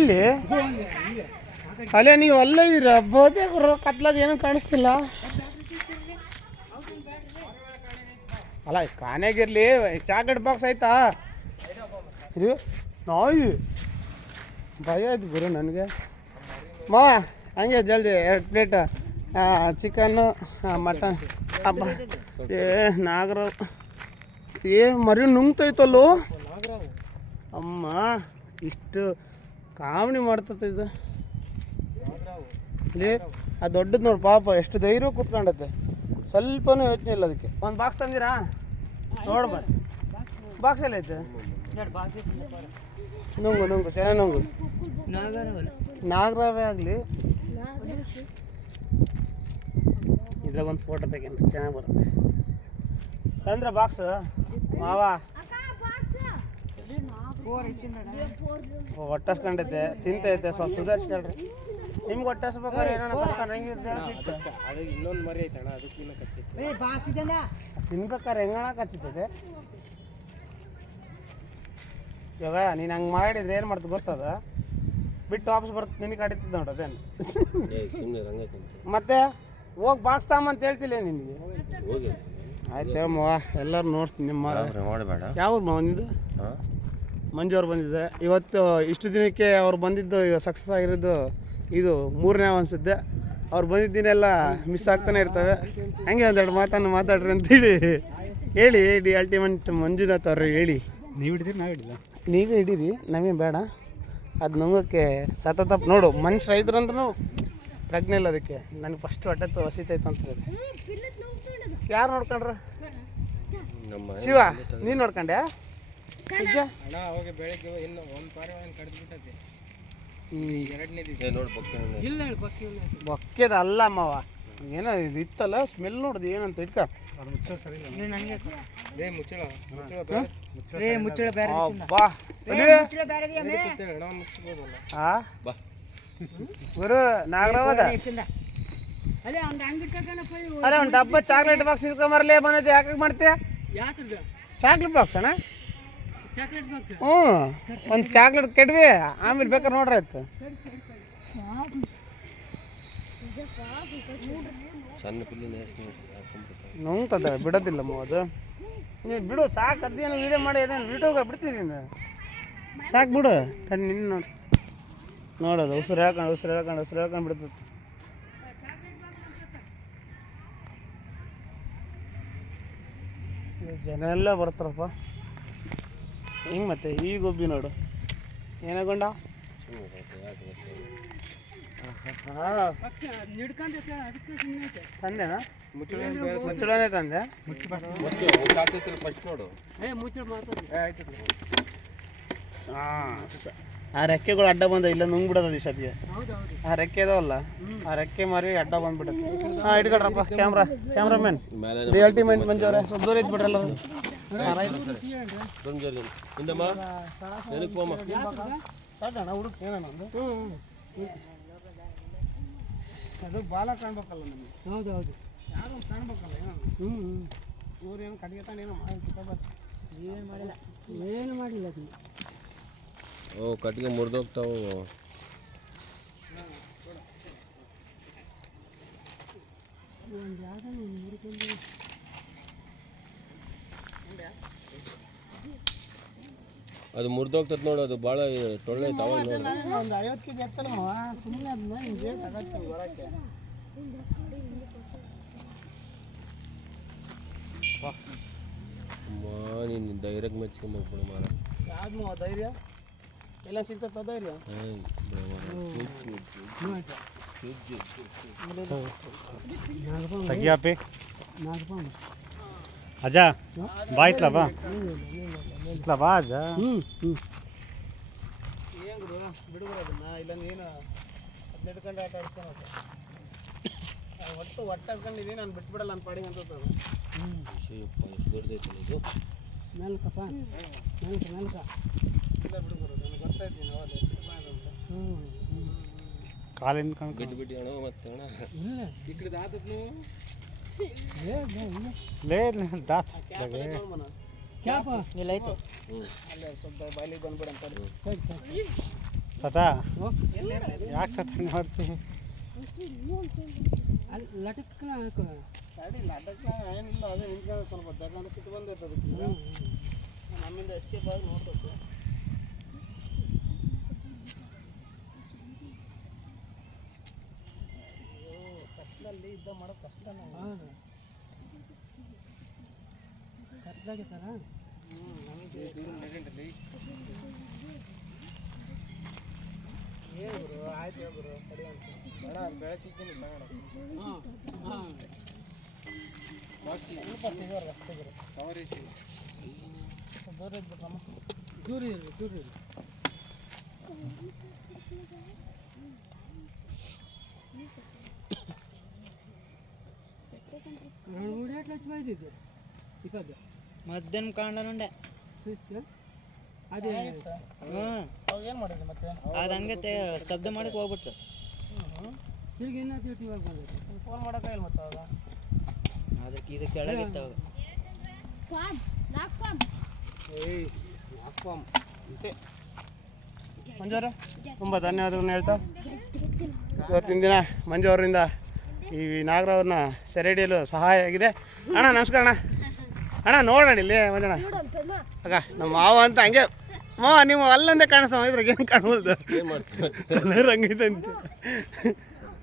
ಇಲ್ಲಿ? ಅಲ್ಲೇ ನೀವು ಅಲ್ಲೇ ಇದ್ದೀರಾ? ಬಹುತೇಕ ಕತ್ಲಾಗ ಏನೂ ಕಾಣಿಸ್ತಿಲ್ಲ. ಅಲ್ಲ ಕಾನ್ಯಾಗಿರ್ಲಿ ಚಾಕ್ಲೇಟ್ ಬಾಕ್ಸ್ ಆಯ್ತಾ? ಇದು, ನಾಯಿ. ಭಯ ಆಯ್ತು ಗುರು ನನಗೆ. ಮಾ, ಹಂಗೆ ಜಲ್ದಿ ಎರಡು ಪ್ಲೇಟ್ ಚಿಕನ್ನು ಮಟನ್ ಅಬ್ಬ ಏ ನಾಗರ ಏ ಮರಿ ನುಂಗ್ತೈತಲ್ಲೋ? ಅಮ್ಮ, ಇಷ್ಟು ಕಾವಣಿ ಮಾಡ್ತತೆ ಇದು. ಆ ದೊಡ್ಡದು ನೋಡಿ ಪಾಪ, ಎಷ್ಟು ಧೈರ್ಯ ಕೂತ್ಕೊಂಡತ್ತೆ ಸ್ವಲ್ಪನೂ ಯೋಚನೆ ಇಲ್ಲ ಅದಕ್ಕೆ. ಒಂದು ಬಾಕ್ಸ್ ತಂದಿರಾ? ನೋಡ ಬಾಕ್ಸ್ ಎಲ್ಲ ಐತೆ? ನುಂಗು ನುಂಗು ಚೆನ್ನಾಗಿ ನುಂಗು. ನಾಗರಾವೇ ಆಗಲಿ. ಇದ್ರಾಗ ಒಂದು ಫೋಟೋ ತೆಗೀನಿ, ಚೆನ್ನಾಗಿ ಬರುತ್ತೆ. ತಂದ್ರ ಬಾಕ್ಸ್ ಮಾವ? ಹೊಟ್ಟಸ್ಕೊಂಡೈತೆ ತಿಂತೈತೆ ಸ್ವಲ್ಪ ಸುಧಾರಿಸ್ಕೊಳ್ರಿ. ನಿಮ್ಗೆ ಹೊಟ್ಟಸ್ಬೇಕಾದ್ರೆ ಏನಾರ ಕಸ್ಕೊಂಡ್ರೆ ಹೆಂಗಿರುತ್ತೆ? ಸಿಟ್ಟು ಅದು ಇನ್ನೊಂದು ಮರಿ ಐತಣ್ಣ ಅದಕ್ಕಿನ್ನ ಕಚ್ಚಿತ್ತು. ತಿನ್ಬೇಕಾದ್ರೆ ಹೆಂಗಣ ಕಚ್ಚುತ್ತದೆ ಇವಾಗ ನೀನು ಹಂಗೆ ಮಾಡಿದ್ರೆ ಏನು ಮಾಡ್ತು ಗೊತ್ತದ? ಬಿಟ್ಟು ವಾಪಸ್ ಬರ್ತ ನಿನಗೆ ಕಡಿತದ ನೋಡು ಅದೇನು. ಮತ್ತೆ ಹೋಗಿ ಬಾಕ್ಸ್ ಅಂತ ಹೇಳ್ತಿಲ್ಲ ನಿನಗೆ? ಹೋಗಿ. ಆಯ್ತು ಹೇಳಮ್ಮ ಎಲ್ಲರೂ ನೋಡ್ತೀನಿ ನಿಮ್ಮ ಮಾಡಬೇಡ. ಯಾವ ಮಾವ ನಿಂದು? ಹಾಂ? ಮಂಜು ಅವ್ರು ಬಂದಿದ್ದಾರೆ. ಇವತ್ತು ಇಷ್ಟು ದಿನಕ್ಕೆ ಅವ್ರು ಬಂದಿದ್ದು ಸಕ್ಸಸ್ ಆಗಿರೋದು ಇದು ಮೂರನೇ ಅನಿಸುತ್ತೆ ಅವ್ರು ಬಂದಿದ್ದ ದಿನ ಎಲ್ಲ ಮಿಸ್ ಆಗ್ತಾನೆ ಇರ್ತವೆ. ಹಂಗೆ ಒಂದೆರಡು ಮಾತನ್ನು ಮಾತಾಡ್ರಿ ಅಂತೇಳಿ ಹೇಳಿ ಹೇಳಿ ಅಲ್ಟಿಮೇಟ್ ಮಂಜುನಾಥ್ ಅವ್ರು ಹೇಳಿ. ನೀವು ಹಿಡಿದಿರಿ ನಾವು ಹಿಡಿದ ನೀವೇ ಹಿಡೀರಿ ನಮಗೆ ಬೇಡ. ಅದು ನುಂಗೋಕ್ಕೆ ಸತತ ನೋಡು ಮನುಷ್ಯ ರೈತರಂದ್ರೂ ಪ್ರಜ್ಞೆ ಇಲ್ಲ ಅದಕ್ಕೆ. ನನಗೆ ಫಸ್ಟ್ ಹೊಟ್ಟೆ ಹಸಿತೈತೆ ಅಂತ ಹೇಳಿ. ಯಾರು ನೋಡ್ಕೊಂಡ್ರ? ನಮ್ಮ ಶಿವ ನೀನು ನೋಡ್ಕೊಂಡೆ ಅಣ್ಣ ಅವಾಗ ಬೆಳಗ್ಗೆ ಇನ್ನು ಒಂದು ಪಾರಿ ಒಂದು ಬೊಕ್ಕೆದ ಅಲ್ಲ ಅಮ್ಮವ ಏನೋ ಇದು ಇತ್ತಲ್ಲ ಸ್ಮೆಲ್ ನೋಡ್ದು ಏನಂತ ಇಟ್ಕ. ಗುರು ನಾಗರಾವದ? ಅಲ್ಲ ಒಂದು ಡಬ್ಬ ಚಾಕ್ಲೇಟ್ ಬಾಕ್ಸ್ ಇಟ್ಕೊಂಬರ್ಲೇ ಬಂದೈತೆ ಯಾಕೆ ಮಾಡ್ತೀಯ ಚಾಕ್ಲೇಟ್ ಬಾಕ್ಸ್ ಅಣ್ಣ? ಹ್ಞೂ ಒಂದು ಚಾಕ್ಲೇಟ್ ಕೆಡ್ವಿ ಆಮೇಲೆ ಬೇಕಾದ್ರೆ ನೋಡ್ರಿ ಆಯ್ತು. ನುಂಗ್ತದ ಬಿಡೋದಿಲ್ಲ ಮೋ ಅದು. ನೀವು ಬಿಡು ಸಾಕು ಅದೇನು ವೀಡಿಯೋ ಮಾಡಿ ಅದೇನು ಬಿಟ್ಟು ಬಿಡ್ತೀನಿ ನೀನು. ಸಾಕು ಬಿಡು ತನ್ನ ನಿನ್ನ ನೋಡಿ. ನೋಡೋದು ಉಸಿರು ಹೇಳ್ಕೊಂಡು ಉಸಿರು ಹೇಳ್ಕೊಂಡು ಉಸಿರು ಹೇಳ್ಕೊಂಡು ಬಿಡ್ತದೆ. ಈ ಜನ ಎಲ್ಲ ಬರ್ತಾರಪ್ಪ. ಹಿಂಗೆ ಮತ್ತೆ ಈ ಗೊಬ್ಬಿ ನೋಡು ಏನಾಗೊಂಡ ತಂದೆನಾ ಮುಚ್ಚಳನೇ ತಂದೆ ಹಾಂ ಆ ರೆಕ್ಕೆಗಳು ಅಡ್ಡ ಬಂದ ಇಲ್ಲ ನುಂಗ್ಬಿಡೋದು ಇಷ್ಟೊತ್ತಿಗೆ ಆ ರೆಕ್ಕೆ ಇದಾವಲ್ಲ ಆ ರೆಕ್ಕೆ ಮಾರಿ ಅಡ್ಡ ಬಂದ್ಬಿಡುತ್ತೆ. ಹಾಂ ಇಟ್ಕೊಳ್ರಪ್ಪ ಕ್ಯಾಮ್ರಾ ಕ್ಯಾಮ್ರಾಮ್ಯಾನ್ ದಿ ಅಲ್ಟಿಮೇಟ್ ಮಂಜವ್ರೆ ಸ್ವಲ್ಪ ದೂರ ಏನಣ್ಣ ಒಂದು ಅದು ಬಾಲ ಕಾಣ್ಬೇಕಲ್ಲ ನಮಗೆ. ಹೌದು ಹೌದು ಯಾರು ಕಾಣ್ಬೇಕಲ್ಲ ಏನೋ ಹ್ಞೂ ಇವ್ರು ಏನು ಕಡಿಗೆ ತಾಂಡು ಏನೋ ಮಾಡಿ ಕಿತ್ತಾಬಾರ್ದು. ಏನು ಮಾಡಿಲ್ಲ. ಏನು ಮಾಡಿಲ್ಲ ಓ, ಕಟ್ಟಿಗೆ ಮುರಿದೋಗ್ತಾವು. ಅದು ಮುರಿದೋಗ್ತದೆ ನೋಡು, ಅದು ಭಾಳ ಟೊಳ್ಳೆ ನಾನು ಒಂದು ಐವತ್ತು ಕೆ ಜಿ ಎತ್ತಲ್ಲ ಸುಮ್ಮನೆ ಅದನ್ನ ನೀನು ಮಾರ ಯಾವ್ದು ಧೈರ್ಯ? ಎಲ್ಲ ಸಿಗ್ತದೆ ಧೈರ್ಯ ಏಯ್ ದೇವ. ಚುಚ್ಚು, ಚುಚ್ಚು. ತೆಗಿಯಪ್ಪಿ. ಅಜ್ಜ ಬಾ ಇತ್ಲ ಬಾ. ಇತ್ಲ ಬಾ ಅಜ ಹ್ಞೂ ಹ್ಞೂ ಏನು ಗುರು ಬಿಡುಗರು ಅದನ್ನ ಇಲ್ಲಾಂದ್ರೆ ಏನು ಗಂಟೆ ಆಟ ಆಡ್ಸ್ಕೊಂಡು ಒಟ್ಟು ಒಟ್ಟು ಹಾಕೊಂಡಿದ್ದೀನಿ ನಾನು ಬಿಟ್ಬಿಡಲ್ಲ ನನ್ನ ಪಾಡಿಗೆ ಅಂತ ಹ್ಞೂ ದೊಡ್ಡದೈತಲ್ಲ ಇದು. ಮೇಲ್ಕಪ್ಪ ಮೇಲ್ಕ ಮೇಲ್ಕ ಇಲ್ಲ ಬಿಡುಗರು ನನಗೆ ಗೊತ್ತಾಯ್ತು ನೀವು ಅದೇ ಸಿನಿಮಾ ಅಂತ ಹ್ಞೂ ಹ್ಞೂ ಕಾಲಿಂದ ಕಣ್ ಗಟ್ಟಿ ಬಿಟ್ಟು ಅಣ್ಣ ಮತ್ತೆ ಅಣ್ಣ. ಈ ಕಡೆ ಆತದ್ನು ಲೇ ಲೇ ದಾತ್. ಕ್ಯಾಪ್. ಇಲ್ಲ ಐತೆ ಹ್ಞೂ ಅಲ್ಲೇ ಸ್ವಲ್ಪ ಬಾಯಿಗೆ ಬಂದ್ಬಿಡಂತ ಸರಿ ಸರಿ. ತಾತ. ಓ ಯಾಕೆ ತಾತ ಮಾಡ್ತೀನಿ ಅಲ್ಲಿ ಲಟಕ್ನ ಹಾಕು. ಗಾಡಿ ಲಟಕ್ನ ಏನಿಲ್ಲ ಅದೇ ನಿಂತ್ಕೊಂಡು ಸ್ವಲ್ಪ ಬೇಕಂದ್ರೆ ಸಿಟ್ಟು ಬಂದೈತೆ ಅದಕ್ಕೆ. ನಮ್ಮಿಂದ ಎಸ್ಕೇಪ್ ಆಗಿ ನೋಡ್ಬೇಕು. ಕತ್ಲಲ್ಲಿ ಇದ್ದ ಮಾಡೋ ಕಷ್ಟ ಹೌದು. ಗುರು ಆಯ್ತು ಸರಿ ಅಂತ. ಬೇಡ ಅಲ್ಲಿ ಬೆಳಕಿದ್ದೀನಿ ಬೇಡ ಹಾಂ ಹಾಂ. ಸ್ವಲ್ಪ ಸಿಗೋರ್ಗೆ ಅಷ್ಟೇ ಗುರು ಕವರೇಜ್ ಸ್ವಲ್ಪ ದೂರ ಇದ್ಬಿಟ್ರಮ್ಮ. ದೂರ ಇರ್ರಿ ದೂರ ಇರ್ರಿ ಮಧ್ಯಾಹ್ನ ಕಾಂಡ ನಂಡೆ. ಸ್ವಿಚ್ ಅದೇ ಏನು ಶಬ್ದ ಮಾಡಕ್ಕೆ ಹೋಗ್ಬಿಟ್ಟು ಇನ್ನೂ ಫೋನ್ ಮಾಡೋಕೆ ಅದಕ್ಕೆ ಏಯ್ ಲಾಕ್ ಅಂತೆ. ಮಂಜು ಅವರ ತುಂಬ ಧನ್ಯವಾದಗಳನ್ನ ಹೇಳ್ತಾ. ಇವತ್ತಿನ ದಿನ ಮಂಜು ಅವರಿಂದ ಈ ನಾಗರವ್ರನ್ನ ಸೆರೆ ಹಿಡಿಯಲು ಸಹಾಯ ಆಗಿದೆ. ಅಣ್ಣ ನಮಸ್ಕಾರ ಅಣ್ಣ. ಅಣ್ಣ ನೋಡೋಣ ಇಲ್ಲಿ ಒಂದಣ್ಣ. ಅಕ್ಕ ನಮ್ಮ ಮಾವ ಅಂತ ಹಂಗೆ ಮಾವ ನೀವು ಅಲ್ಲಂದೇ ಕಾಣಿಸ್ತಾವ ಇದ್ರಾಗ ಏನು ಕಾಣ್ಬೋದು? ಹಂಗಿದೆ ಅಂತ